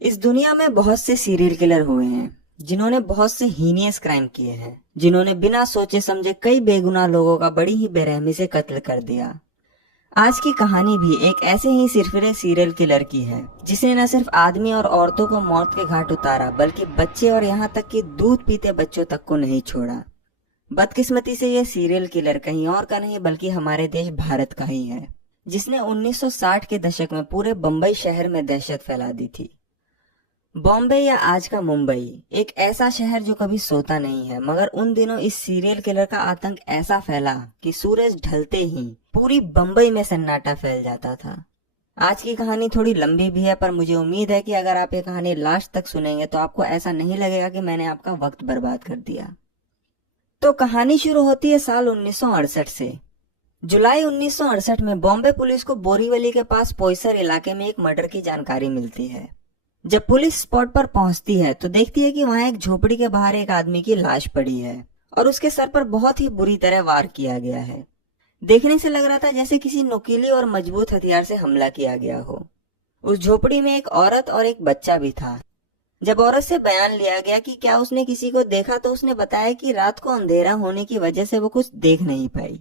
इस दुनिया में बहुत से सीरियल किलर हुए हैं जिन्होंने बहुत से हीनियस क्राइम किए हैं, जिन्होंने बिना सोचे समझे कई बेगुनाह लोगों का बड़ी ही बेरहमी से कत्ल कर दिया। आज की कहानी भी एक ऐसे ही सिरफिरे सीरियल किलर की है जिसने न सिर्फ आदमी और औरतों को मौत के घाट उतारा बल्कि बच्चे और यहाँ तक कि दूध पीते बच्चों तक को नहीं छोड़ा। बदकिस्मती से ये सीरियल किलर कहीं और का नहीं बल्कि हमारे देश भारत का ही है, जिसने 1960 के दशक में पूरे बम्बई शहर में दहशत फैला दी थी। बॉम्बे या आज का मुंबई एक ऐसा शहर जो कभी सोता नहीं है, मगर उन दिनों इस सीरियल किलर का आतंक ऐसा फैला कि सूरज ढलते ही पूरी बम्बई में सन्नाटा फैल जाता था। आज की कहानी थोड़ी लंबी भी है, पर मुझे उम्मीद है कि अगर आप ये कहानी लास्ट तक सुनेंगे तो आपको ऐसा नहीं लगेगा कि मैंने आपका वक्त बर्बाद कर दिया। तो कहानी शुरू होती है साल 1968 से। जुलाई 1968 में बॉम्बे पुलिस को बोरीवली के पास पोईसर इलाके में एक मर्डर की जानकारी मिलती है। जब पुलिस स्पॉट पर पहुंचती है तो देखती है कि वहां एक झोपड़ी के बाहर एक आदमी की लाश पड़ी है और उसके सर पर बहुत ही बुरी तरह वार किया गया है। देखने से लग रहा था जैसे किसी नुकीली और मजबूत हथियार से हमला किया गया हो। उस झोपड़ी में एक औरत और एक बच्चा भी था। जब औरत से बयान लिया गया कि क्या उसने किसी को देखा तो उसने बताया कि रात को अंधेरा होने की वजह से वो कुछ देख नहीं पाई।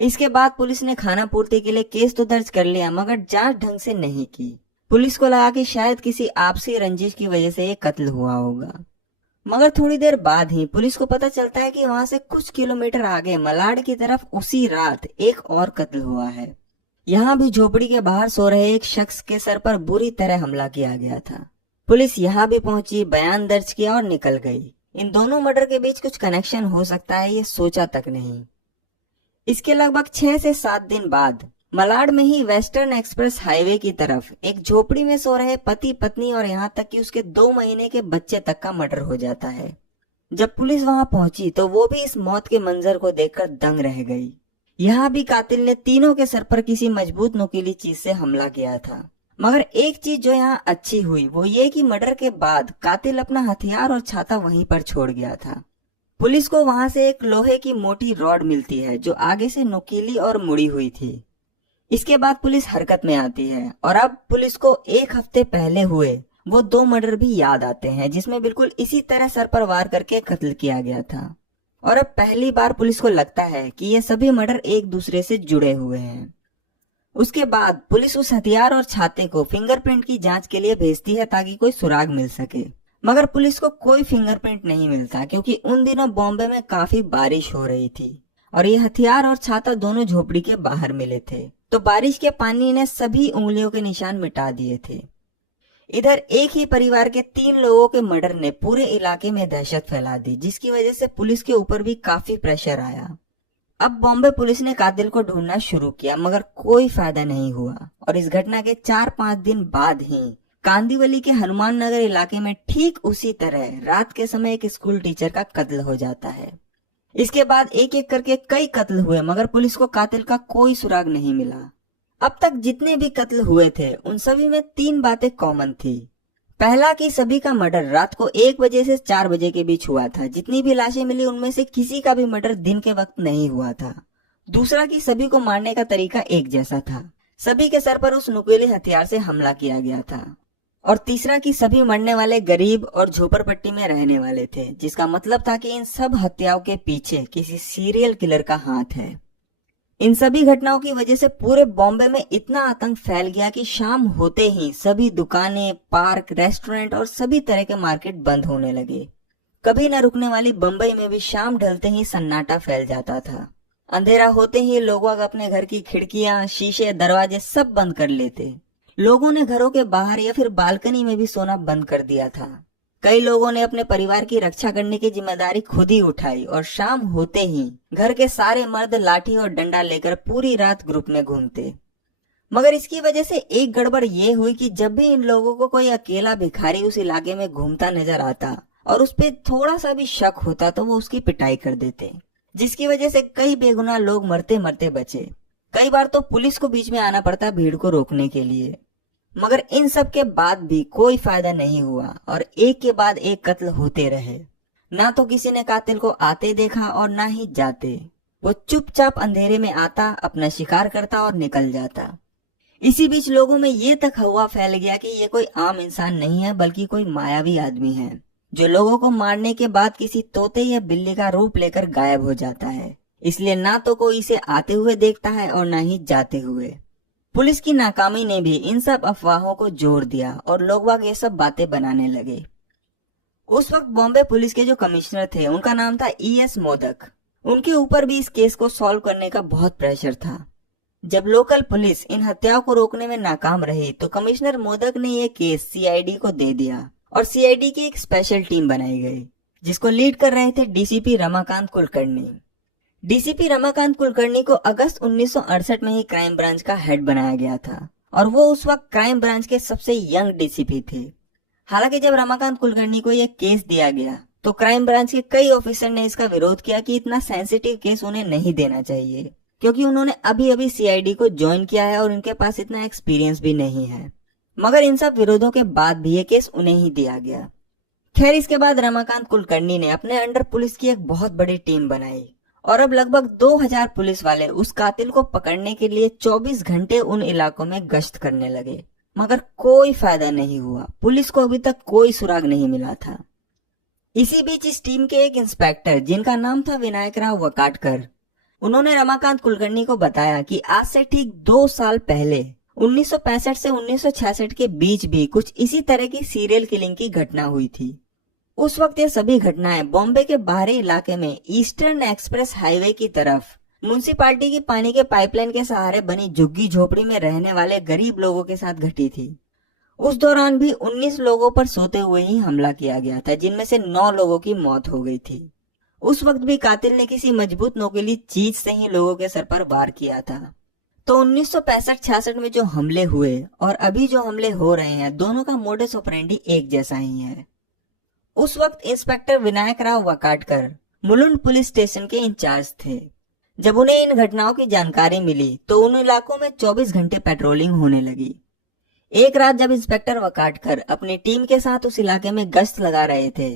इसके बाद पुलिस ने खाना पूर्ति के लिए केस तो दर्ज कर लिया, मगर जांच ढंग से नहीं की। पुलिस को लगा कि शायद किसी आपसी रंजिश की वजह से ये कत्ल हुआ होगा, मगर थोड़ी देर बाद ही पुलिस को पता चलता है कि वहां से कुछ किलोमीटर आगे मलाड की तरफ उसी रात एक और कत्ल हुआ है। यहाँ भी झोपड़ी के बाहर सो रहे एक शख्स के सर पर बुरी तरह हमला किया गया था। पुलिस यहाँ भी पहुंची, बयान दर्ज किया और निकल गई। इन दोनों मर्डर के बीच कुछ कनेक्शन हो सकता है, ये सोचा तक नहीं। इसके लगभग 6 से 7 दिन बाद मलाड में ही वेस्टर्न एक्सप्रेस हाईवे की तरफ एक झोपड़ी में सो रहे पति पत्नी और यहाँ तक कि उसके 2 महीने के बच्चे तक का मर्डर हो जाता है। जब पुलिस वहां पहुंची तो वो भी इस मौत के मंजर को देखकर दंग रह गई। यहाँ भी कातिल ने तीनों के सर पर किसी मजबूत नुकीली चीज से हमला किया था, मगर एक चीज जो यहाँ अच्छी हुई वो ये कि मर्डर के बाद कातिल अपना हथियार और छाता वहीं पर छोड़ गया था। पुलिस को वहां से एक लोहे की मोटी रॉड मिलती है जो आगे से नुकीली और मुड़ी हुई थी। इसके बाद पुलिस हरकत में आती है और अब पुलिस को 1 हफ्ते पहले हुए वो 2 मर्डर भी याद आते हैं जिसमें बिल्कुल इसी तरह सर पर वार करके कत्ल किया गया था। और अब पहली बार पुलिस को लगता है कि ये सभी मर्डर एक दूसरे से जुड़े हुए हैं। उसके बाद पुलिस उस हथियार और छाते को फिंगरप्रिंट की जांच के लिए भेजती है ताकि कोई सुराग मिल सके, मगर पुलिस को कोई फिंगरप्रिंट नहीं मिलता क्योंकि उन दिनों बॉम्बे में काफी बारिश हो रही थी और ये हथियार और छाता दोनों झोपड़ी के बाहर मिले थे, तो बारिश के पानी ने सभी उंगलियों के निशान मिटा दिए थे। इधर एक ही परिवार के 3 लोगों के मर्डर ने पूरे इलाके में दहशत फैला दी, जिसकी वजह से पुलिस के ऊपर भी काफी प्रेशर आया। अब बॉम्बे पुलिस ने कातिल को ढूंढना शुरू किया, मगर कोई फायदा नहीं हुआ और इस घटना के 4-5 दिन बाद ही कांदीवली के हनुमान नगर इलाके में ठीक उसी तरह रात के समय एक स्कूल टीचर का कत्ल हो जाता है। इसके बाद एक एक करके कई कत्ल हुए, मगर पुलिस को कातिल का कोई सुराग नहीं मिला। अब तक जितने भी कत्ल हुए थे उन सभी में 3 बातें कॉमन थी। पहला कि सभी का मर्डर रात को 1 बजे से 4 बजे के बीच हुआ था। जितनी भी लाशें मिली उनमें से किसी का भी मर्डर दिन के वक्त नहीं हुआ था। दूसरा कि सभी को मारने का तरीका एक जैसा था, सभी के सर पर उस नुकीले हथियार से हमला किया गया था। और तीसरा कि सभी मरने वाले गरीब और झोपड़पट्टी में रहने वाले थे, जिसका मतलब था कि इन सब हत्याओं के पीछे किसी सीरियल किलर का हाथ है। इन सभी घटनाओं की वजह से पूरे बॉम्बे में इतना आतंक फैल गया कि शाम होते ही सभी दुकानें, पार्क, रेस्टोरेंट और सभी तरह के मार्केट बंद होने लगे। कभी न रुकने वाली बम्बई में भी शाम ढलते ही सन्नाटा फैल जाता था। अंधेरा होते ही लोग अपने घर की खिड़कियां, शीशे, दरवाजे सब बंद कर लेते। लोगों ने घरों के बाहर या फिर बालकनी में भी सोना बंद कर दिया था। कई लोगों ने अपने परिवार की रक्षा करने की जिम्मेदारी खुद ही उठाई और शाम होते ही घर के सारे मर्द लाठी और डंडा लेकर पूरी रात ग्रुप में घूमते। मगर इसकी वजह से एक गड़बड़ ये हुई कि जब भी इन लोगों को कोई अकेला भिखारी उस इलाके में घूमता नजर आता और उस पर थोड़ा सा भी शक होता तो वो उसकी पिटाई कर देते, जिसकी वजह से कई बेगुनाह लोग मरते मरते बचे। कई बार तो पुलिस को बीच में आना पड़ता भीड़ को रोकने के लिए। मगर इन सब के बाद भी कोई फायदा नहीं हुआ और एक के बाद एक कत्ल होते रहे। ना तो किसी ने कातिल को आते देखा और ना ही जाते। वो चुपचाप अंधेरे में आता, अपना शिकार करता और निकल जाता। इसी बीच लोगों में ये तक हवा फैल गया कि ये कोई आम इंसान नहीं है बल्कि कोई मायावी आदमी है जो लोगों को मारने के बाद किसी तोते या बिल्ली का रूप लेकर गायब हो जाता है। इसलिए ना तो कोई इसे आते हुए देखता है और ना ही जाते हुए। पुलिस की नाकामी ने भी इन सब अफवाहों को जोड़ दिया और लोग बाग ये सब बातें बनाने लगे। उस वक्त बॉम्बे पुलिस के जो कमिश्नर थे उनका नाम था ES मोदक। उनके ऊपर भी इस केस को सॉल्व करने का बहुत प्रेशर था। जब लोकल पुलिस इन हत्याओं को रोकने में नाकाम रही तो कमिश्नर मोदक ने ये केस CID को दे दिया और CID की एक स्पेशल टीम बनाई गई जिसको लीड कर रहे थे DCP रमाकांत कुलकर्णी। DCP रमाकांत कुलकर्णी को अगस्त 1968 में ही क्राइम ब्रांच का हेड बनाया गया था और वो उस वक्त क्राइम ब्रांच के सबसे यंग DCP थे। हालांकि जब रमाकांत कुलकर्णी को यह केस दिया गया तो क्राइम ब्रांच के कई ऑफिसर ने इसका विरोध किया कि इतना सेंसिटिव केस उन्हें नहीं देना चाहिए क्योंकि उन्होंने अभी अभी CID को ज्वाइन किया है और उनके पास इतना एक्सपीरियंस भी नहीं है। मगर इन सब विरोधों के बाद भी ये केस उन्हें ही दिया गया। खैर, इसके बाद रमाकांत कुलकर्णी ने अपने अंडर पुलिस की एक बहुत बड़ी टीम बनाई और अब लगभग 2000 पुलिस वाले उस कातिल को पकड़ने के लिए 24 घंटे उन इलाकों में गश्त करने लगे। मगर कोई फायदा नहीं हुआ। पुलिस को अभी तक कोई सुराग नहीं मिला था। इसी बीच इस टीम के एक इंस्पेक्टर जिनका नाम था विनायक राव वकाटकर, उन्होंने रमाकांत कुलकर्णी को बताया कि आज से ठीक 2 साल पहले 1965 से 1966 के बीच भी कुछ इसी तरह की सीरियल किलिंग की घटना हुई थी। उस वक्त ये सभी घटनाएं बॉम्बे के बाहरी इलाके में ईस्टर्न एक्सप्रेस हाईवे की तरफ म्युनिसिपालिटी की पानी के पाइपलाइन के सहारे बनी झुग्गी झोपड़ी में रहने वाले गरीब लोगों के साथ घटी थी। उस दौरान भी 19 लोगों पर सोते हुए ही हमला किया गया था, जिनमें से 9 लोगों की मौत हो गई थी। उस वक्त भी कातिल ने किसी मजबूत नोकीली चीज से ही लोगों के सर पर वार किया था। तो 1965-66 में जो हमले हुए और अभी जो हमले हो रहे हैं, दोनों का मोडस ऑपरेंडी एक जैसा ही है। उस वक्त inspector Vinayak Rao Vakatkar Mulund police station के इंचार्ज थे। जब उन्हें इन घटनाओं की जानकारी मिली तो उन इलाकों में 24 घंटे पेट्रोलिंग होने लगी। एक रात जब इंस्पेक्टर वकाटकर अपनी टीम के साथ उस इलाके में गश्त लगा रहे थे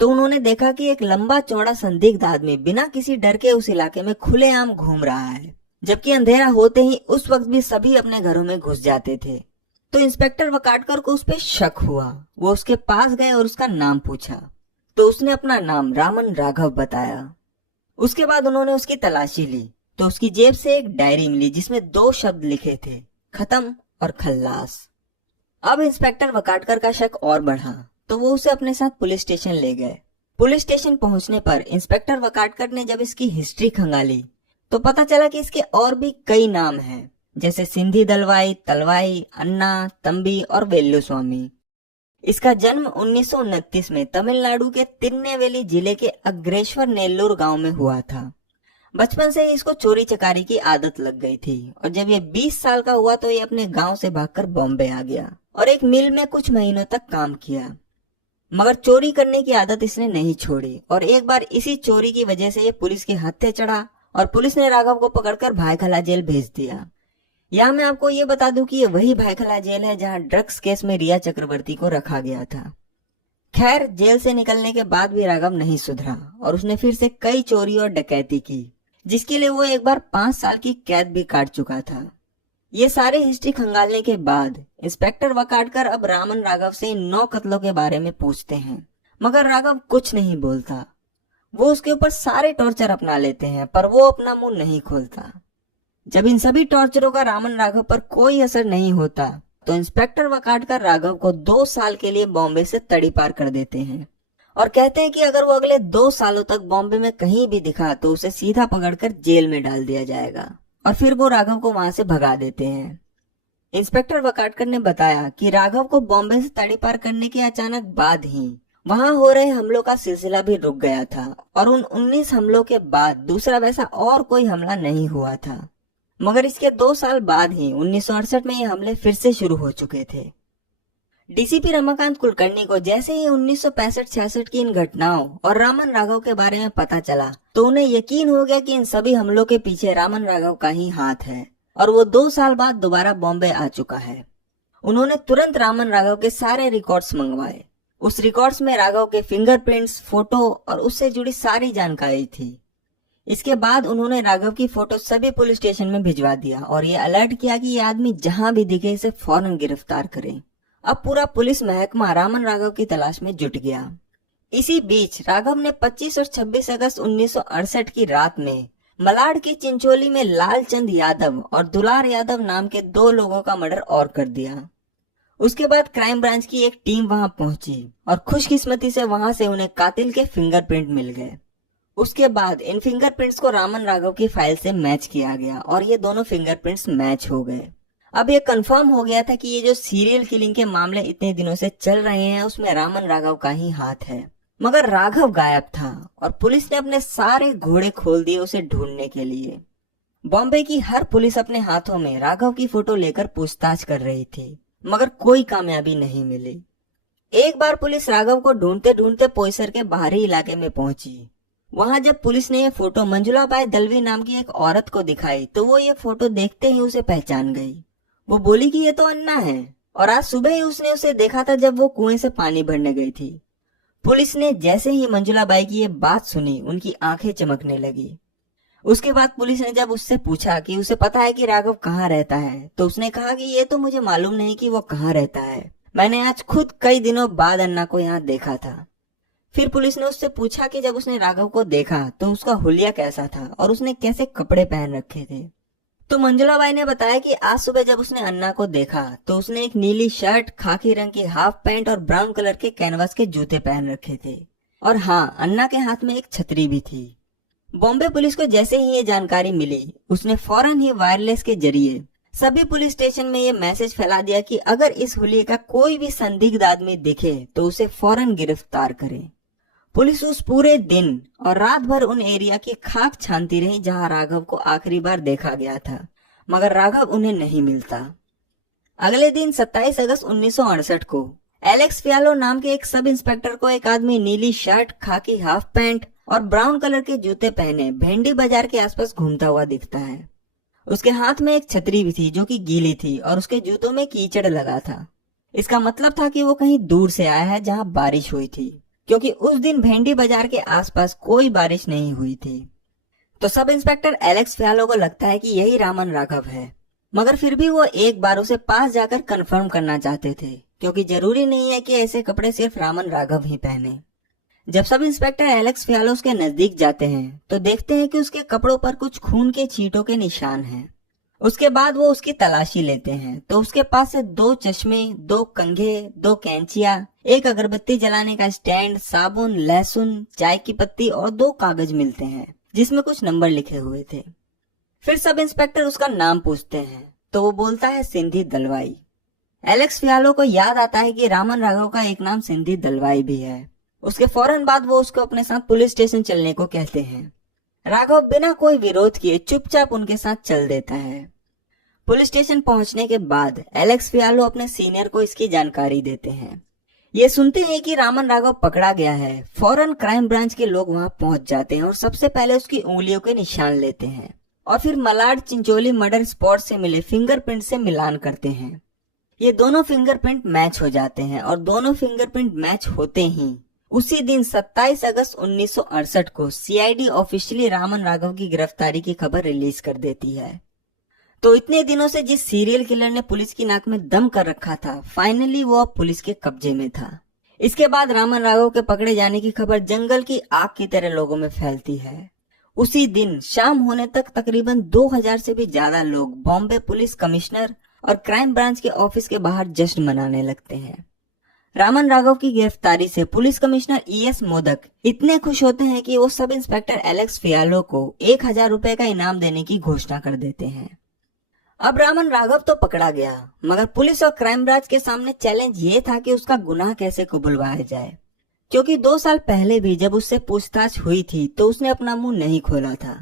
तो उन्होंने देखा कि एक लंबा चौड़ा संदिग्ध आदमी बिना किसी डर के उस इलाके में खुलेआम घूम रहा है, जबकि अंधेरा होते ही उस वक्त भी सभी अपने घरों में घुस जाते थे। तो इंस्पेक्टर वकाटकर को उस पे शक हुआ। वो उसके पास गए और उसका नाम पूछा तो उसने अपना नाम रामन राघव बताया। उसके बाद उन्होंने उसकी तलाशी ली तो उसकी जेब से एक डायरी मिली जिसमें 2 शब्द लिखे थे, खत्म और खल्लास। अब इंस्पेक्टर वकाटकर का शक और बढ़ा तो वो उसे अपने साथ पुलिस स्टेशन ले गए। पुलिस स्टेशन पहुंचने पर इंस्पेक्टर वकाटकर ने जब इसकी हिस्ट्री खंगाली तो पता चला कि इसके और भी कई नाम हैं, जैसे सिंधी दलवाई, तलवाई, अन्ना, तंबी और वेल्लू स्वामी। इसका जन्म 1929 में तमिलनाडु के तिरुनेलवेली जिले के अग्रेश्वर नेल्लूर गांव में हुआ था। बचपन से ही इसको चोरी चकारी की आदत लग गई थी और जब ये 20 साल का हुआ तो ये अपने गांव से भागकर बॉम्बे आ गया और एक मिल में कुछ महीनों तक काम किया। मगर चोरी करने की आदत इसने नहीं छोड़ी और एक बार इसी चोरी की वजह से ये पुलिस के हत्थे चढ़ा और पुलिस ने राघव को पकड़कर भायखला जेल भेज दिया। यहाँ मैं आपको ये बता दूं कि ये वही भायखला जेल है जहाँ ड्रग्स केस में रिया चक्रवर्ती को रखा गया था। खैर, जेल से निकलने के बाद भी राघव नहीं सुधरा और उसने फिर से कई चोरी और डकैती की, जिसके लिए वो एक बार 5 साल की कैद भी काट चुका था। ये सारे हिस्ट्री खंगालने के बाद इंस्पेक्टर वकाटकर अब रामन राघव से इन 9 कत्लों के बारे में पूछते हैं, मगर राघव कुछ नहीं बोलता। वो उसके ऊपर सारे टॉर्चर अपना लेते हैं पर वो अपना मुंह नहीं खोलता। जब इन सभी टॉर्चरों का रामन राघव पर कोई असर नहीं होता तो इंस्पेक्टर वकाटकर राघव को 2 साल के लिए बॉम्बे से तड़ी पार कर देते हैं और कहते हैं कि अगर वो अगले 2 सालों तक बॉम्बे में कहीं भी दिखा तो उसे सीधा पकड़कर जेल में डाल दिया जाएगा और फिर वो राघव को वहां से भगा देते हैं। इंस्पेक्टर वकाटकर ने बताया कि राघव को बॉम्बे से तड़ी पार करने के अचानक बाद ही वहां हो रहे हमलों का सिलसिला भी रुक गया था और उन 19 हमलों के बाद दूसरा वैसा और कोई हमला नहीं हुआ था। मगर इसके 2 साल बाद ही 1968 में ये हमले फिर से शुरू हो चुके थे। डीसीपी रमाकांत कुलकर्णी को जैसे ही 1965-66 की इन घटनाओं और रामन राघव के बारे में पता चला तो उन्हें यकीन हो गया कि इन सभी हमलों के पीछे रामन राघव का ही हाथ है और वो 2 साल बाद दोबारा बॉम्बे आ चुका है। उन्होंने तुरंत रामन राघव के सारे रिकॉर्ड्स मंगवाए। उस रिकॉर्ड्स में राघव के फिंगरप्रिंट्स, फोटो और उससे जुड़ी सारी जानकारी थी। इसके बाद उन्होंने राघव की फोटो सभी पुलिस स्टेशन में भिजवा दिया और ये अलर्ट किया कि ये आदमी जहां भी दिखे इसे फौरन गिरफ्तार करें। अब पूरा पुलिस महकमा रामन राघव की तलाश में जुट गया। इसी बीच राघव ने 25 और 26 अगस्त 1968 की रात में मलाड की चिंचोली में लालचंद यादव और दुलार यादव नाम के 2 लोगों का मर्डर और कर दिया। उसके बाद क्राइम ब्रांच की एक टीम वहां पहुंची और खुशकिस्मती से वहां से उन्हें कातिल के फिंगरप्रिंट मिल गए। उसके बाद इन फिंगरप्रिंट्स को रामन राघव की फाइल से मैच किया गया और ये दोनों फिंगरप्रिंट्स मैच हो गए। अब ये कंफर्म हो गया था कि ये जो सीरियल किलिंग के मामले इतने दिनों से चल रहे हैं उसमें रामन राघव का ही हाथ है। मगर राघव गायब था और पुलिस ने अपने सारे घोड़े खोल दिए उसे ढूंढने के लिए। बॉम्बे की हर पुलिस अपने हाथों में राघव की फोटो लेकर पूछताछ कर रही थी, मगर कोई कामयाबी नहीं मिली। एक बार पुलिस राघव को ढूंढते ढूंढते पोईसर के बाहरी इलाके में पहुंची। वहां जब पुलिस ने ये फोटो मंजुला बाई दलवी नाम की एक औरत को दिखाई तो वो ये फोटो देखते ही उसे पहचान गई। वो बोली कि ये तो अन्ना है और आज सुबह ही उसने उसे देखा था जब वो कुएं से पानी भरने गई थी। पुलिस ने जैसे ही मंजुला बाई की ये बात सुनी उनकी आंखें चमकने लगी। उसके बाद पुलिस ने जब उससे पूछा कि उसे पता है कि राघव कहाँ रहता है तो उसने कहा कि ये तो मुझे मालूम नहीं कि वो कहाँ रहता है, मैंने आज खुद कई दिनों बाद अन्ना को यहाँ देखा था। फिर पुलिस ने उससे पूछा कि जब उसने राघव को देखा तो उसका हुलिया कैसा था और उसने कैसे कपड़े पहन रखे थे। तो मंजुला बाई ने बताया कि आज सुबह जब उसने अन्ना को देखा तो उसने एक नीली शर्ट, खाकी रंग की हाफ पैंट और ब्राउन कलर के कैनवास के जूते पहन रखे थे और हाँ, अन्ना के हाथ में एक छतरी भी थी। बॉम्बे पुलिस को जैसे ही ये जानकारी मिली उसने फौरन ही वायरलेस के जरिए सभी पुलिस स्टेशन में ये मैसेज फैला दिया कि अगर इस हुलिये का कोई भी संदिग्ध आदमी दिखे तो उसे फौरन गिरफ्तार करें। पुलिस उस पूरे दिन और रात भर उन एरिया की खाक छानती रही जहां राघव को आखिरी बार देखा गया था, मगर राघव उन्हें नहीं मिलता। अगले दिन 27 अगस्त 1968 को एलेक्स फियालो नाम के एक सब इंस्पेक्टर को एक आदमी नीली शर्ट, खाकी हाफ पैंट और ब्राउन कलर के जूते पहने भेंडी बाजार के आसपास घूमता हुआ दिखता है। उसके हाथ में एक छतरी भी थी जो कि गीली थी और उसके जूतों में कीचड़ लगा था। इसका मतलब था कि वो कहीं दूर से आया है जहां बारिश हुई थी, क्योंकि उस दिन भेंडी बाजार के आसपास कोई बारिश नहीं हुई थी। तो सब इंस्पेक्टर एलेक्स फियालो को लगता है कि यही रामन राघव है, मगर फिर भी वो एक बार उसे पास जाकर कंफर्म करना चाहते थे, क्योंकि जरूरी नहीं है कि ऐसे कपड़े सिर्फ रामन राघव ही पहने। जब सब इंस्पेक्टर एलेक्स फियालो उसके नजदीक जाते हैं तो देखते हैं कि उसके कपड़ों पर कुछ खून के छींटों के निशान हैं। उसके बाद वो उसकी तलाशी लेते हैं तो उसके पास से 2 चश्मे, 2 कंघे, 2 कैंचिया, एक अगरबत्ती जलाने का स्टैंड, साबुन, लहसुन, चाय की पत्ती और 2 कागज मिलते हैं जिसमें कुछ नंबर लिखे हुए थे। फिर सब इंस्पेक्टर उसका नाम पूछते हैं तो वो बोलता है सिंधी दलवाई। एलेक्स फियालो को याद आता है कि रामन राघव का एक नाम सिंधी दलवाई भी है। उसके फौरन बाद वो उसको अपने साथ पुलिस स्टेशन चलने को कहते हैं। राघव बिना कोई विरोध किए चुपचाप उनके साथ चल देता है। पुलिस स्टेशन पहुंचने के बाद एलेक्स फियालो अपने सीनियर को इसकी जानकारी देते हैं। ये सुनते हैं कि रामन राघव पकड़ा गया है, फौरन क्राइम ब्रांच के लोग वहां पहुंच जाते हैं और सबसे पहले उसकी उंगलियों के निशान लेते हैं और फिर मलाड चिंचोली मर्डर स्पॉट से मिले फिंगरप्रिंट से मिलान करते हैं। ये दोनों फिंगरप्रिंट मैच हो जाते हैं और दोनों फिंगरप्रिंट मैच होते ही उसी दिन 27 अगस्त 1968 को सीआईडी ऑफिशियली रामन राघव की गिरफ्तारी की खबर रिलीज कर देती है। तो इतने दिनों से जिस सीरियल किलर ने पुलिस की नाक में दम कर रखा था, फाइनली वो अब पुलिस के कब्जे में था। इसके बाद रामन राघव के पकड़े जाने की खबर जंगल की आग की तरह लोगों में फैलती है। उसी दिन शाम होने तक तकरीबन 2000 से भी ज्यादा लोग बॉम्बे पुलिस कमिश्नर और क्राइम ब्रांच के ऑफिस के बाहर जश्न मनाने लगते हैं। रामन राघव की गिरफ्तारी से पुलिस कमिश्नर ES मोदक इतने खुश होते हैं कि वो सब इंस्पेक्टर एलेक्स फियालो को 1000 रुपए का इनाम देने की घोषणा कर देते हैं। अब रामन राघव तो पकड़ा गया, मगर पुलिस और क्राइम ब्रांच के सामने चैलेंज ये था कि उसका गुनाह कैसे कबूलवाया जाए, क्योंकि 2 साल पहले भी जब उससे पूछताछ हुई थी तो उसने अपना मुंह नहीं खोला था।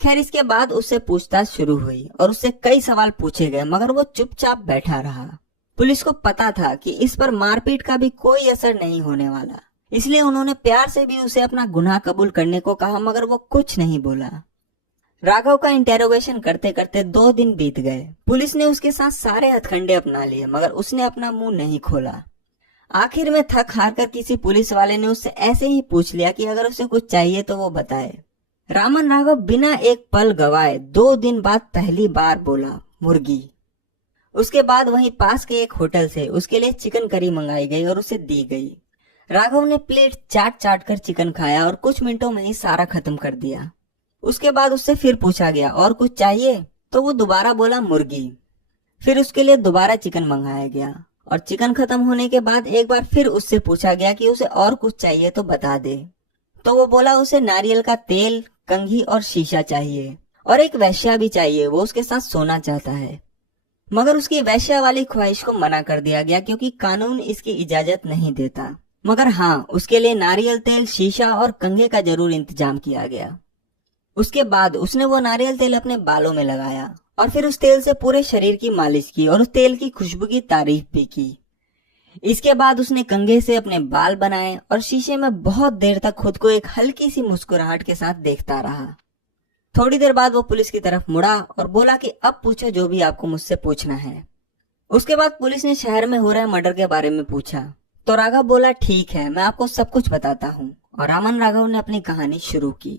खैर, इसके बाद उससे पूछताछ शुरू हुई और उससे कई सवाल पूछे गए, मगर वो चुपचाप बैठा रहा। पुलिस को पता था कि इस पर मारपीट का भी कोई असर नहीं होने वाला, इसलिए उन्होंने प्यार से भी उसे अपना गुनाह कबूल करने को कहा, मगर वो कुछ नहीं बोला। राघव का इंटेरोगेशन करते करते 2 दिन बीत गए। पुलिस ने उसके साथ सारे हथकंडे अपना लिए, मगर उसने अपना मुंह नहीं खोला। आखिर में थक हार कर किसी पुलिस वाले ने उससे ऐसे ही पूछ लिया कि अगर उसे कुछ चाहिए तो वो बताए। रामन राघव बिना एक पल गवाए 2 दिन बाद पहली बार बोला, मुर्गी। उसके बाद वहीं पास के एक होटल से उसके लिए चिकन करी मंगाई गई और उसे दी गई। राघव ने प्लेट चाट चाट कर चिकन खाया और कुछ मिनटों में ही सारा खत्म कर दिया। उसके बाद उससे फिर पूछा गया, और कुछ चाहिए? तो वो दोबारा बोला, मुर्गी। फिर उसके लिए दोबारा चिकन मंगाया गया और चिकन खत्म होने के बाद एक बार फिर उससे पूछा गया कि उसे और कुछ चाहिए तो बता दे। तो वो बोला उसे नारियल का तेल, कंघी और शीशा चाहिए और एक वेश्या भी चाहिए, वो उसके साथ सोना चाहता है। मगर उसकी वेश्या वाली ख्वाहिश को मना कर दिया गया क्योंकि कानून इसकी इजाजत नहीं देता। मगर हाँ, उसके लिए नारियल तेल, शीशा और कंघे का जरूर इंतजाम किया गया। उसके बाद उसने वो नारियल तेल अपने बालों में लगाया और फिर उस तेल से पूरे शरीर की मालिश की और उस तेल की खुशबू की तारीफ भी की। इसके बाद उसने कंघे से अपने बाल बनाए और शीशे में बहुत देर तक खुद को एक हल्की सी मुस्कुराहट के साथ देखता रहा। थोड़ी देर बाद वो पुलिस की तरफ मुड़ा और बोला कि अब पूछो जो भी आपको मुझसे पूछना है। उसके बाद पुलिस ने शहर में हो रहे मर्डर के बारे में पूछा तो राघव बोला, ठीक है, मैं आपको सब कुछ बताता हूँ। और रामन राघव ने अपनी कहानी शुरू की।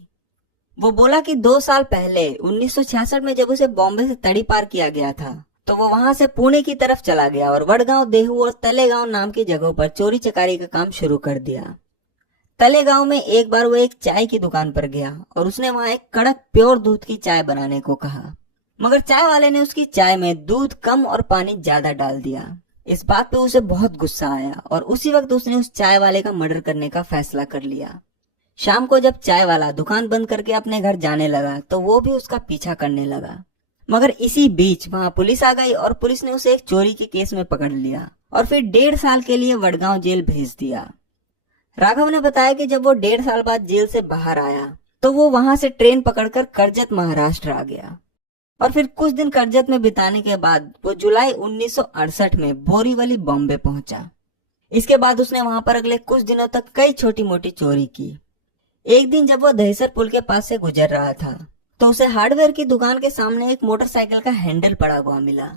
वो बोला कि 2 साल पहले 1966 में जब उसे बॉम्बे से तड़ी पार किया गया था तो वो वहां से पुणे की तरफ चला गया और वडगांव, देहू और तलेगांव नाम की जगहों पर चोरी चकारी का काम शुरू कर दिया। तलेगांव में एक बार वो एक चाय की दुकान पर गया और उसने वहां एक कड़क प्योर दूध की चाय बनाने को कहा, मगर चाय वाले ने उसकी चाय में दूध कम और पानी ज्यादा डाल दिया। इस बात पे उसे बहुत गुस्सा आया और उसी वक्त उसने उस चाय वाले का मर्डर करने का फैसला कर लिया। शाम को जब चाय वाला दुकान बंद करके अपने घर जाने लगा तो वो भी उसका पीछा करने लगा। मगर इसी बीच वहां पुलिस आ गई और पुलिस ने उसे एक चोरी के केस में पकड़ लिया और फिर 1.5 साल के लिए वडगांव जेल भेज दिया। राघव ने बताया कि जब वो 1.5 साल बाद जेल से बाहर आया तो वो वहां से ट्रेन पकड़कर कर्जत महाराष्ट्र आ गया और फिर कुछ दिन कर्जत में बिताने के बाद वो जुलाई 1968 में बोरीवली बॉम्बे पहुंचा। इसके बाद उसने वहां पर अगले कुछ दिनों तक कई छोटी मोटी चोरी की। एक दिन जब वो दहिसर पुल के पास से गुजर रहा था तो उसे हार्डवेयर की दुकान के सामने एक मोटरसाइकिल का हैंडल पड़ा हुआ मिला।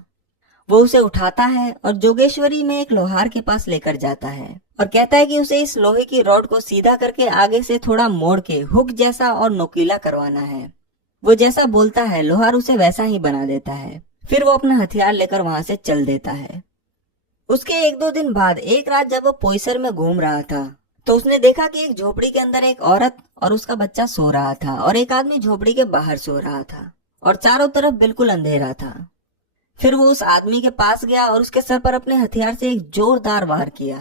वो उसे उठाता है और जोगेश्वरी में एक लोहार के पास लेकर जाता है और कहता है कि उसे इस लोहे की रॉड को सीधा करके आगे से थोड़ा मोड़ के हुक जैसा और नोकीला करवाना है। वो जैसा बोलता है लोहार उसे वैसा ही बना देता है। फिर वो अपना हथियार लेकर वहां से चल देता है। उसके 1-2 दिन बाद एक रात जब वो पोईसर में घूम रहा था तो उसने देखा कि एक झोपड़ी के अंदर एक औरत और उसका बच्चा सो रहा था और एक आदमी झोपड़ी के बाहर सो रहा था और चारों तरफ बिल्कुल अंधेरा था। फिर वो उस आदमी के पास गया और उसके सर पर अपने हथियार से एक जोरदार वार किया।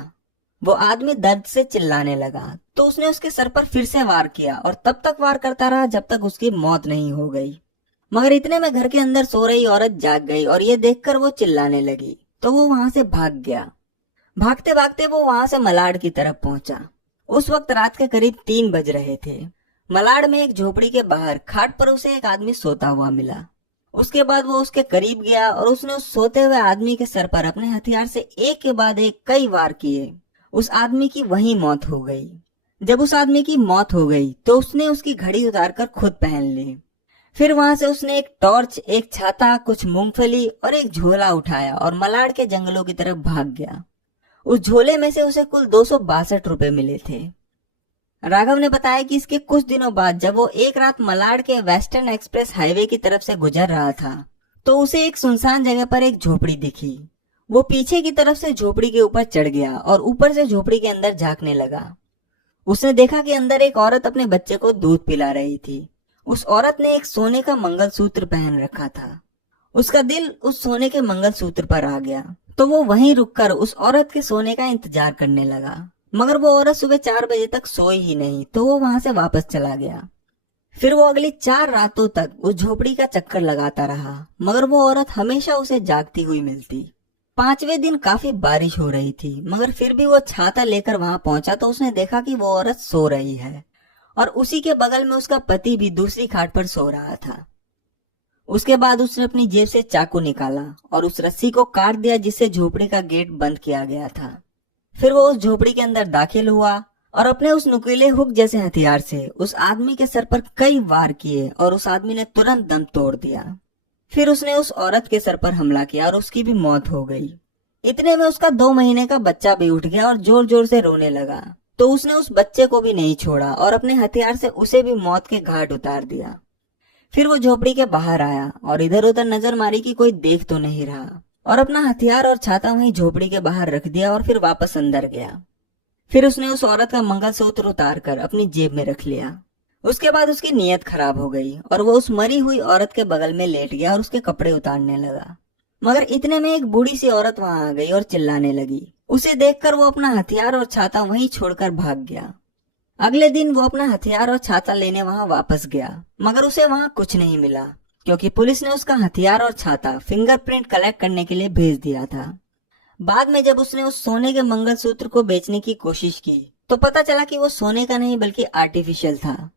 वो आदमी दर्द से चिल्लाने लगा तो उसने उसके सर पर फिर से वार किया और तब तक वार करता रहा जब तक उसकी मौत नहीं हो गई। मगर इतने में घर के अंदर सो रही औरत जाग गई और ये देखकर वो चिल्लाने लगी तो वो वहां से भाग गया। भागते भागते वो वहां से मलाड की तरफ पहुंचा। उस वक्त रात के करीब 3 बज रहे थे। मलाड में एक झोपड़ी के बाहर खाट पर उसे एक आदमी सोता हुआ मिला। उसके बाद वो उसके करीब गया और उसने उस सोते हुए आदमी के सर पर अपने हथियार से एक के बाद एक कई वार किए। उस आदमी की वहीं मौत हो गई। जब उस आदमी की मौत हो गई तो उसने उसकी घड़ी उतारकर खुद पहन ली। फिर वहां से उसने एक टॉर्च, एक छाता, कुछ मूंगफली और एक झोला उठाया और मलाड के जंगलों की तरफ भाग गया। उस झोले में से उसे कुल 262 रुपए मिले थे। राघव ने बताया कि इसके कुछ दिनों बाद जब वो एक रात मलाड के वेस्टर्न एक्सप्रेस हाईवे की तरफ से गुजर रहा था तो उसे एक सुनसान जगह पर एक झोपड़ी दिखी। वो पीछे की तरफ से झोपड़ी के ऊपर चढ़ गया और ऊपर से झोपड़ी के अंदर झांकने लगा। उसने देखा कि अंदर एक औरत अपने बच्चे को दूध पिला रही थी। उस औरत ने एक सोने का मंगलसूत्र पहन रखा था। उसका दिल उस सोने के मंगलसूत्र पर आ गया तो वो वहीं रुककर उस औरत के सोने का इंतजार करने लगा। मगर वो औरत सुबह 4 बजे तक सोई ही नहीं तो वो वहां से वापस चला गया। फिर वो अगली 4 रातों तक उस झोपड़ी का चक्कर लगाता रहा मगर वो औरत हमेशा उसे जागती हुई मिलती। 5वें दिन काफी बारिश हो रही थी मगर फिर भी वो छाता लेकर वहां पहुंचा तो उसने देखा कि वो औरत सो रही है और उसी के बगल में उसका पति भी दूसरी खाट पर सो रहा था। उसके बाद उसने अपनी जेब से चाकू निकाला और उस रस्सी को काट दिया जिससे झोपड़ी का गेट बंद किया गया था। फिर वो उस झोपड़ी के अंदर दाखिल हुआ और अपने उस नुकीले हुक जैसे हथियार से उस आदमी के सर पर कई वार किए और उस आदमी ने तुरंत दम तोड़ दिया। फिर उसने उस औरत के सर पर हमला किया और उसकी भी मौत हो गई। इतने में उसका 2 महीने का बच्चा भी उठ गया और जोर जोर से रोने लगा। तो उसने उस बच्चे को भी नहीं छोड़ा और अपने हथियार से उसे भी मौत के घाट उतार दिया। फिर वो झोपड़ी के बाहर आया और इधर उधर नजर मारी कि कोई देख तो नहीं रहा, और अपना हथियार और छाता वहीं झोपड़ी के बाहर रख दिया और फिर वापस अंदर गया। फिर उसने उस औरत का मंगलसूत्र उतार कर अपनी जेब में रख लिया। उसके बाद उसकी नीयत खराब हो गई और वो उस मरी हुई औरत के बगल में लेट गया और उसके कपड़े उतारने लगा। मगर इतने में एक बूढ़ी सी औरत वहां आ गई और चिल्लाने लगी। उसे देखकर वो अपना हथियार और छाता वहीं छोड़कर भाग गया। अगले दिन वो अपना हथियार और छाता लेने वहां वापस गया, मगर उसे वहां कुछ नहीं मिला, क्योंकि पुलिस ने उसका हथियार और छाता फिंगरप्रिंट कलेक्ट करने के लिए भेज दिया था। बाद में जब उसने उस सोने के मंगलसूत्र को बेचने की कोशिश की तो पता चला कि वो सोने का नहीं बल्कि आर्टिफिशियल था।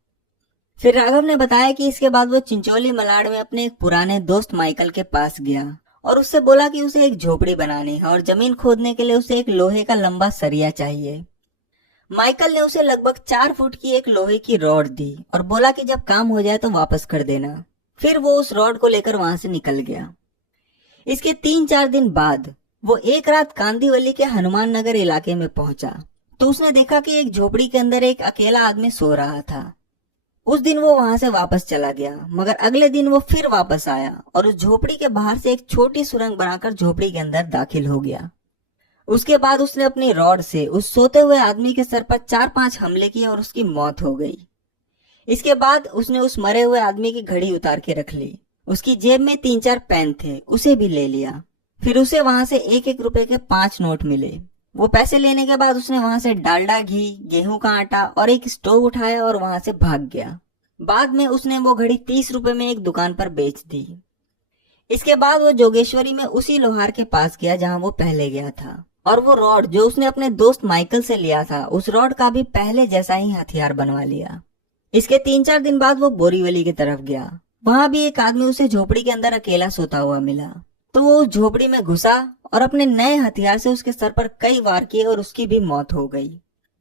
फिर राघव ने बताया कि इसके बाद वो चिंचोली मलाड में अपने एक पुराने दोस्त माइकल के पास गया और उससे बोला कि उसे एक झोपड़ी बनानी है और जमीन खोदने के लिए उसे एक लोहे का लंबा सरिया चाहिए। माइकल ने उसे लगभग 4 फुट की एक लोहे की रॉड दी और बोला कि जब काम हो जाए तो वापस कर देना। फिर वो उस रॉड को लेकर वहां से निकल गया। इसके 3-4 दिन बाद वो एक रात कांदीवली के हनुमान नगर इलाके में पहुंचा तो उसने देखा कि एक झोपड़ी के अंदर एक अकेला आदमी सो रहा था। उस दिन वो वहां से वापस चला गया, मगर अगले दिन वो फिर वापस आया और उस झोपड़ी के बाहर से एक छोटी सुरंग बनाकर झोपड़ी के अंदर दाखिल हो गया। उसके बाद उसने अपनी रॉड से उस सोते हुए आदमी के सर पर 4-5 हमले किए और उसकी मौत हो गई। इसके बाद उसने उस मरे हुए आदमी की घड़ी उतार के रख ली। उसकी जेब में 3-4 पेन थे, उसे भी ले लिया। फिर उसे वहां से 1-1 रुपए के 5 नोट मिले। वो पैसे लेने के बाद उसने वहां से डालडा घी, गेहूं का आटा और एक स्टोव उठाया और वहां से भाग गया। बाद में उसने वो घड़ी 30 रुपए में एक दुकान पर बेच दी। इसके बाद वो जोगेश्वरी में उसी लोहार के पास गया जहां वो पहले गया था, और वो रॉड जो उसने अपने दोस्त माइकल से लिया था उस रॉड का भी पहले जैसा ही हथियार बनवा लिया। इसके 3-4 दिन बाद वो बोरीवली की तरफ गया। वहां भी एक आदमी उसे झोपड़ी के अंदर अकेला सोता हुआ मिला, तो वो उस झोपड़ी में घुसा और अपने नए हथियार से उसके सर पर कई वार किए और उसकी भी मौत हो गई।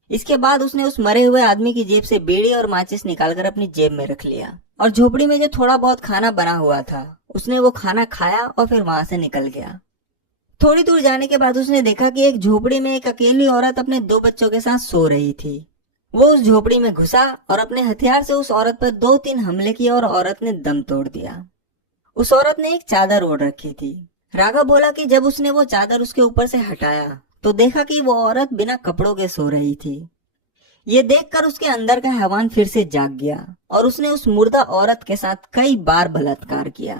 इसके बाद उसने उस मरे हुए आदमी की जेब से बीड़ी और माचिस निकालकर अपनी जेब में रख लिया और झोपड़ी में जो थोड़ा बहुत खाना बना हुआ था उसने वो खाना खाया और फिर वहां से निकल गया। थोड़ी दूर जाने के बाद उसने देखा कि एक झोपड़ी में एक अकेली औरत अपने 2 बच्चों के साथ सो रही थी। वो उस झोपड़ी में घुसा और अपने हथियार से उस औरत पर 2-3 हमले किए और औरत ने दम तोड़ दिया। उस औरत ने एक चादर ओढ़ रखी थी। राघव बोला कि जब उसने वो चादर उसके ऊपर से हटाया तो देखा कि वो औरत बिना कपड़ों के सो रही थी। ये देखकर उसके अंदर का हैवान फिर से जाग गया और उसने उस मुर्दा औरत के साथ कई बार बलात्कार किया।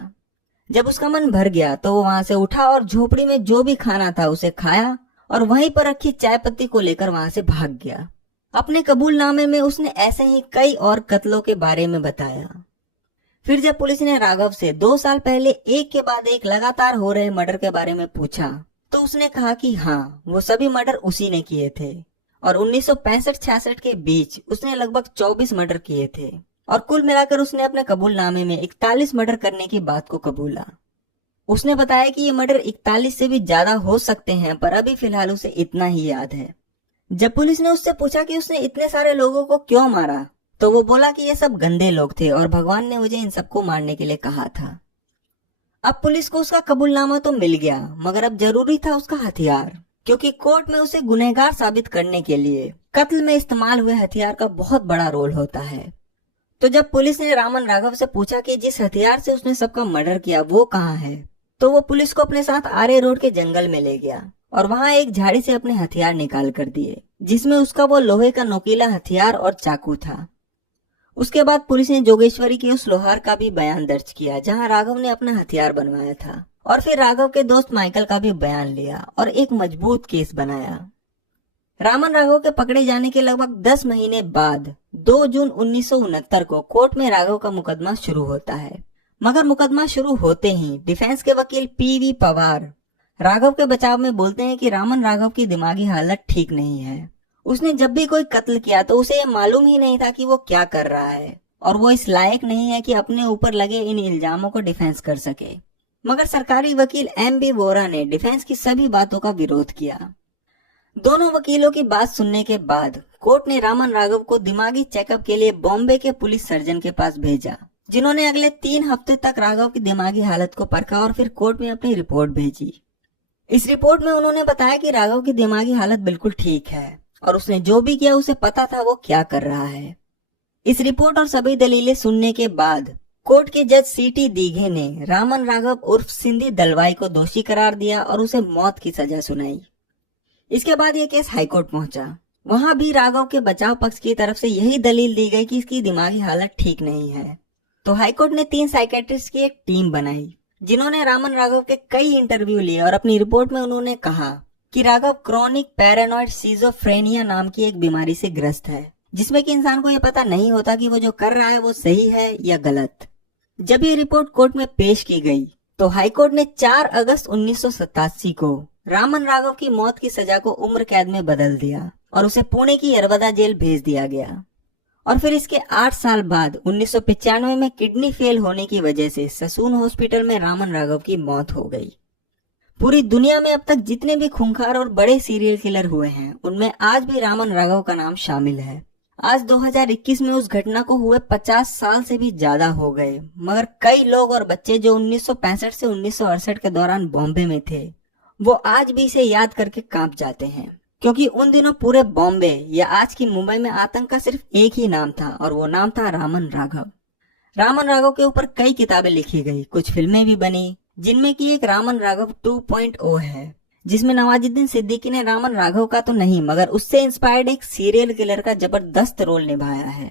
जब उसका मन भर गया तो वो वहां से उठा और झोपड़ी में जो भी खाना था उसे खाया और वहीं पर रखी चाय पत्ती को लेकर वहां से भाग गया। अपने कबूलनामे में उसने ऐसे ही कई और कत्लों के बारे में बताया। फिर जब पुलिस ने राघव से 2 साल पहले एक के बाद एक लगातार हो रहे मर्डर के बारे में पूछा तो उसने कहा कि हाँ, वो सभी मर्डर उसी ने किए थे और 1965-66 के बीच उसने लगभग 24 मर्डर किए थे और कुल मिलाकर उसने अपने कबूलनामे में 41 मर्डर करने की बात को कबूला। उसने बताया कि ये मर्डर 41 से भी ज्यादा हो सकते हैं, पर अभी फिलहाल उसे इतना ही याद है। जब पुलिस ने उससे पूछा कि उसने इतने सारे लोगों को क्यों मारा तो वो बोला कि ये सब गंदे लोग थे और भगवान ने मुझे इन सबको मारने के लिए कहा था। अब पुलिस को उसका कबूलनामा तो मिल गया, मगर अब जरूरी था उसका हथियार, क्योंकि कोर्ट में उसे गुनहगार साबित करने के लिए कत्ल में इस्तेमाल हुए हथियार का बहुत बड़ा रोल होता है। तो जब पुलिस ने रामन राघव से पूछा कि जिस हथियार से उसने सबका मर्डर किया वो कहाँ है, तो वो पुलिस को अपने साथ आरे रोड के जंगल में ले गया और वहां एक झाड़ी से अपने हथियार निकाल कर दिए, जिसमें उसका वो लोहे का नोकीला हथियार और चाकू था। उसके बाद पुलिस ने जोगेश्वरी के उस लोहार का भी बयान दर्ज किया जहां राघव ने अपना हथियार बनवाया था, और फिर राघव के दोस्त माइकल का भी बयान लिया और एक मजबूत केस बनाया। रामन राघव के पकड़े जाने के लगभग 10 महीने बाद 2 जून 1969 को कोर्ट में राघव का मुकदमा शुरू होता है। मगर मुकदमा शुरू होते ही डिफेंस के वकील पीवी पवार राघव के बचाव में बोलते हैं कि रामन राघव की दिमागी हालत ठीक नहीं है। उसने जब भी कोई कत्ल किया तो उसे ये मालूम ही नहीं था कि वो क्या कर रहा है और वो इस लायक नहीं है कि अपने ऊपर लगे इन इल्जामों को डिफेंस कर सके। मगर सरकारी वकील एम.बी. वोरा ने डिफेंस की सभी बातों का विरोध किया। दोनों वकीलों की बात सुनने के बाद कोर्ट ने रामन राघव को दिमागी चेकअप के लिए बॉम्बे के पुलिस सर्जन के पास भेजा, जिन्होंने अगले 3 हफ्ते तक राघव की दिमागी हालत को परखा और फिर कोर्ट में अपनी रिपोर्ट भेजी। इस रिपोर्ट में उन्होंने बताया कि राघव की दिमागी हालत बिल्कुल ठीक है और उसने जो भी किया उसे पता था वो क्या कर रहा है। इस रिपोर्ट और सभी दलीलें सुनने के बाद कोर्ट के जज सीटी दीघे ने रामन राघव उर्फ सिंधी दलवाई को दोषी करार दिया और उसे मौत की सजा सुनाई। इसके बाद यह केस हाईकोर्ट पहुंचा। वहां भी राघव के बचाव पक्ष की तरफ से यही दलील दी गई कि इसकी दिमागी हालत ठीक नहीं है। तो हाईकोर्ट ने 3 साइकेट्रिस्ट की एक टीम बनाई जिन्होंने रामन राघव के कई इंटरव्यू लिए और अपनी रिपोर्ट में उन्होंने कहा कि राघव क्रॉनिक पैरानॉइड सिजोफ्रेनिया नाम की एक बीमारी से ग्रस्त है, जिसमें कि इंसान को यह पता नहीं होता कि वो जो कर रहा है वो सही है या गलत। जब ये रिपोर्ट कोर्ट में पेश की गई तो हाईकोर्ट ने 4 अगस्त 1987 को रामन राघव की मौत की सजा को उम्र कैद में बदल दिया और उसे पुणे की यरवदा जेल भेज दिया गया। और फिर इसके 8 साल बाद 1995 में किडनी फेल होने की वजह से ससून हॉस्पिटल में रामन राघव की मौत हो गई। पूरी दुनिया में अब तक जितने भी खूंखार और बड़े सीरियल किलर हुए हैं उनमें आज भी रामन राघव का नाम शामिल है। आज 2021 में उस घटना को हुए 50 साल से भी ज्यादा हो गए, मगर कई लोग और बच्चे जो 1965 से 1968 के दौरान बॉम्बे में थे वो आज भी इसे याद करके कांप जाते हैं, क्योंकि उन दिनों पूरे बॉम्बे या आज की मुंबई में आतंक का सिर्फ एक ही नाम था और वो नाम था रामन राघव। रामन राघव के ऊपर कई किताबें लिखी गई, कुछ फिल्में भी बनी, जिनमें की एक रामन राघव 2.0 है, जिसमें नवाजुद्दीन सिद्दीकी ने रामन राघव का तो नहीं मगर उससे इंस्पायर्ड एक सीरियल किलर का जबरदस्त रोल निभाया है।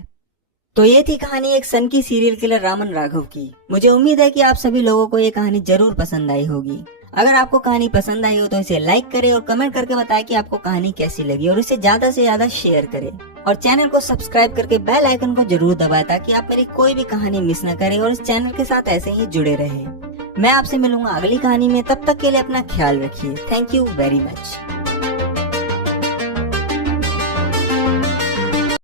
तो ये थी कहानी एक सनकी सीरियल किलर रामन राघव की। मुझे उम्मीद है कि आप सभी लोगों को ये कहानी जरूर पसंद आई होगी। अगर आपको कहानी पसंद आई हो तो इसे लाइक करें और कमेंट करके बताएं कि आपको कहानी कैसी लगी, और इसे ज्यादा से ज्यादा शेयर करें और चैनल को सब्सक्राइब करके बेल आइकन को जरूर दबाएं ताकि आप मेरी कोई भी कहानी मिस न करें और इस चैनल के साथ ऐसे ही जुड़े रहें। मैं आपसे मिलूंगा अगली कहानी में, तब तक के लिए अपना ख्याल रखिए। Thank you very much.